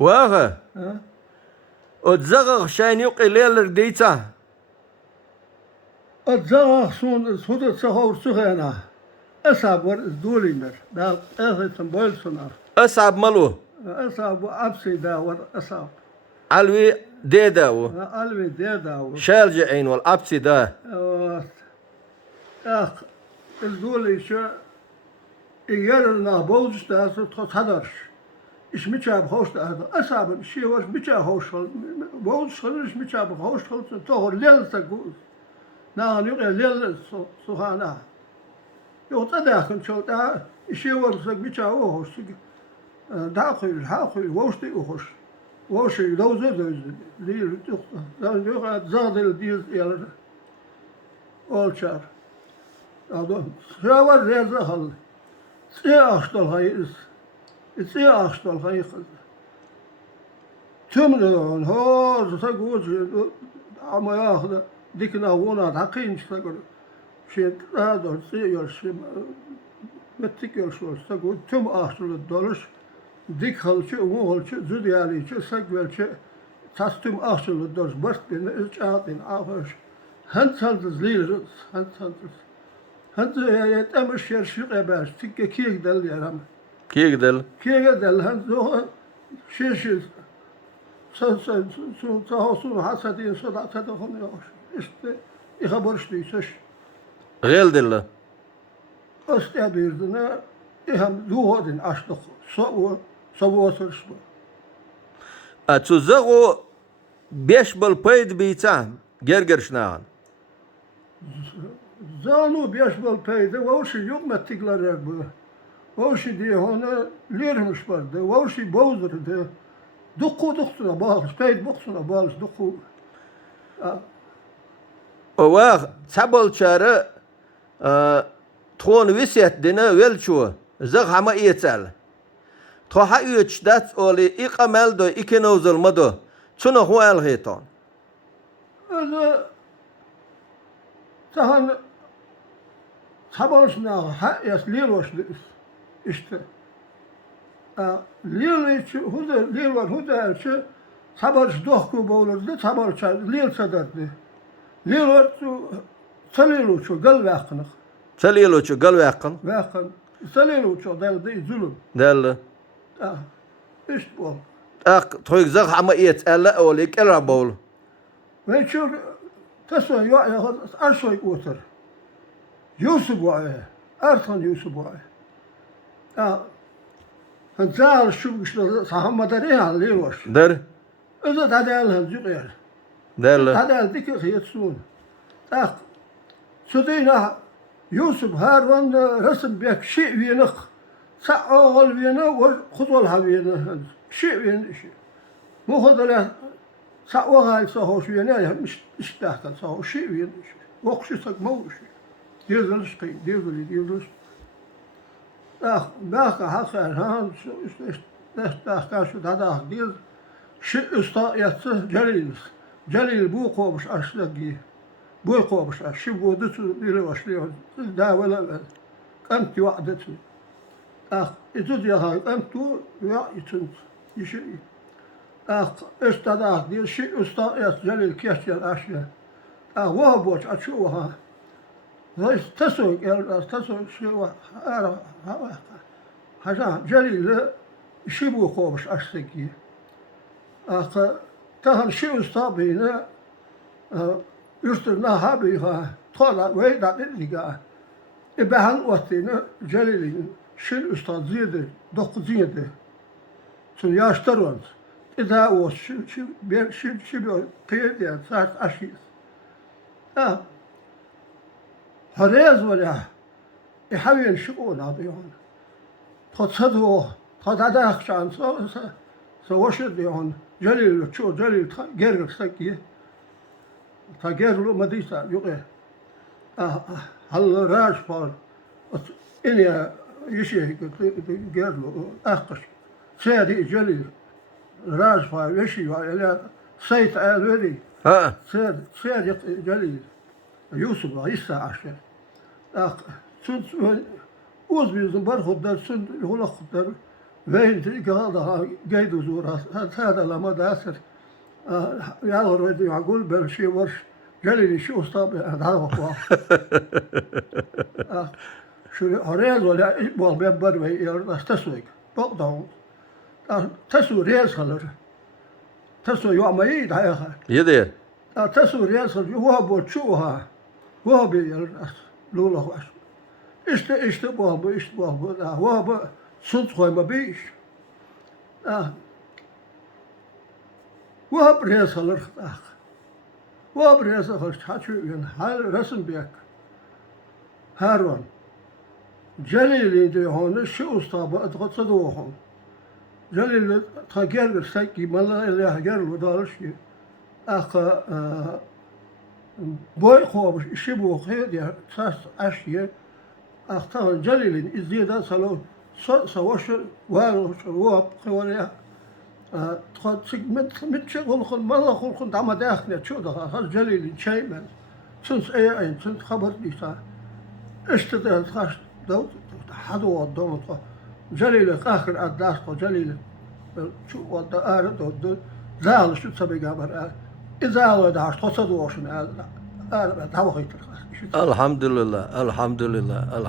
واغا اتزغغ شاين يقي ليلر ديتا اتزغغ سودة سهور سخينا أصعب دولينر دا أثيتم بولسونار أصعب ملو أصعب أبسي دا أصعب علوي ديداو ألوي ديدا شالجعين والأبسي دا أخ الدولي شو يرنا بوز دا تحضرش إيش متشاب خوش دا أصعب شيء واش متشاب خوش بوز إيش متشاب خوش تهور ليل تقول نعم يقول ليل سبحانه يوتداخل شو دا شيء ورسك متشاب خوش داخل ووشتي وخش ووشي دوز ليل يقول زاد الديز يلا أول شهر هذا شو الرئيس هذا سيا أشتغل هاي سيا أشتغل هاي خد تمنون هو تقول أما ياخذ ديكنا هونا حقين تقول شيء هذا سيا شيء متكل شو تقول تم أشتغل الدولش ديك هالشيء ومو هالشيء زود عليه شيء سقبل شيء تستم أشتغل الدولش بس بين إيش عافش هنت زليل هنت يتأمش يرشق باش تك كيك دل يا رام كيك دل هنت هو شيء تهاوسون حسدين صدق تدخل ياش است يخبرش ليش غيل دل استعبيردنا إهم زوهدين أشتخ سو سرشبا أتزغو بيش بالبيد بيتام جرجرشنان زانو بيشبل بيده ووشي يوم ما تقلر يقبل ووشي دي هنا ليرمش برده ووشي بوزر ده دقتنا بالش بيد بقتنا بالش دقو واغ تبل شارع تون ويسيت دينا ويلشوا زغ هما يتسال تو هايوش دات اولي إقامل دو إكنوزل مدو شنو هو الهيتون هذا تهان sabahına hayas liloş işte liloş huda lil var huda şu sabah dohku bolurdu sabah çay lil sadardı liloş saliloş gal vaqnıq سليلوچو قال ويقن vaqn saliloş daldı zulüm دل işte bu اق تويق زغ هما يتسال اولي كرا بول ve şu taso ya arşoy otur Yusuf var, Ertan Yusuf var. Hanzar şu işte sahamada ne halleri var. در Öyle tadel hanzıqır. دل Tadel dik xiyetsun. Tak. Sudeyna Yusuf Harvan resim bir şey viyanık. Sa'al viyana ve khudwal haviyana. Şey viyan şey. Muhadala sa'wa sahoş viyana iştahkan sahoş şey viyan. Vokşusak mavş. Diyoruz ki, diyoruz. Belki hakikaten han işte şu da diyor. Şu usta yatsı Celil bu kovmuş aşağıya. Bu kovmuş aşağı bu da ile başlıyor. Daha vela kanti vaadetu. İtut ya kantu ya itun. İşi. Usta da diyor şu usta yat Celil kiyatçı aşağı. Vahaboç açıyor ha. تسوق تسوق شيء حاجة جليل شبو خوش أشتكي تهر شيء استابينا يسترنا هابيها طالع ويدا اللقاء إبهان وقتنا جليل شيء استاد زيادة دق زيادة سن ياشترون إذا هو شيء قيد يعني ساعة أشياء هريز ولا يحاول شؤون هذيون تصدوا هذا عشان سوشد يهون جليل شو جليل غير سكيه تغير له مديسة يقول هل راج فار إني يشيه غير له أخش سيدي جليل راج فار يشي ولا سيد الولي ها سيد جليل Yusuf İsa aşağı. Sun uzbizin bar xudlar sun yola xudlar Weet قالها جيد زورا هذا لما داسر يا رودي معقول بالشي ورش جلي شو صاب هذا هو شو رياض ولا بول بيبر وي تسويق بقدر تسوي رياض خلر تسوي يوم يد هاي Yedir. تسوي رياض هو بوتشوها هو بيرس لولا واش إيش بول إيش بول هو صوت خوي ما بيش وهب رياض خلر وهب رياض خلر حشو ين هال رسم بيك هارون جليل دي هون شو أصطاب أدخل صدوهم جليل تغير السكي ملا اللي هجر ودارش بوي خواب شبو خير يا ساس أشياء أختار جليل إزيدا صلوا سواش وارش واب خواليا تخد سك متشغل خل ملا خل دام داخل شو ده هذا جليل شيء من سنس أي سنس خبر ديسا اشتدت خاش دوت حدو الدوم جليل آخر أداس جليل شو ودا أرد زال شو تسبي جابر إذا على داش تصدق وشن هذا هذا هو خير Elhamdülillah. Elhamdülillah. Elhamdülillah.